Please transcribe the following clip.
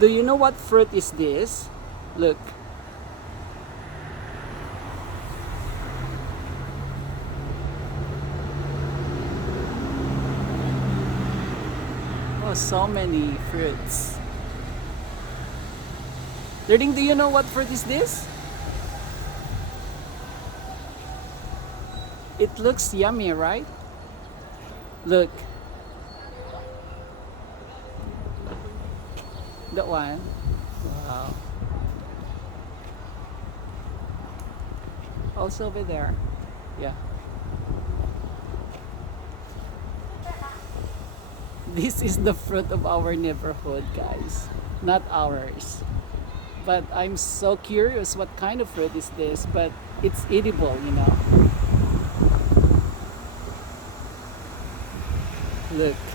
Do you know what fruit is this? Look. Oh, so many fruits. Learning, do you know what fruit is this? It looks yummy, right? Look. That one. Wow. Also over there. Yeah. This is the fruit of our neighborhood, guys. Not ours. But I'm so curious what kind of fruit is this, but it's edible, you know. Look.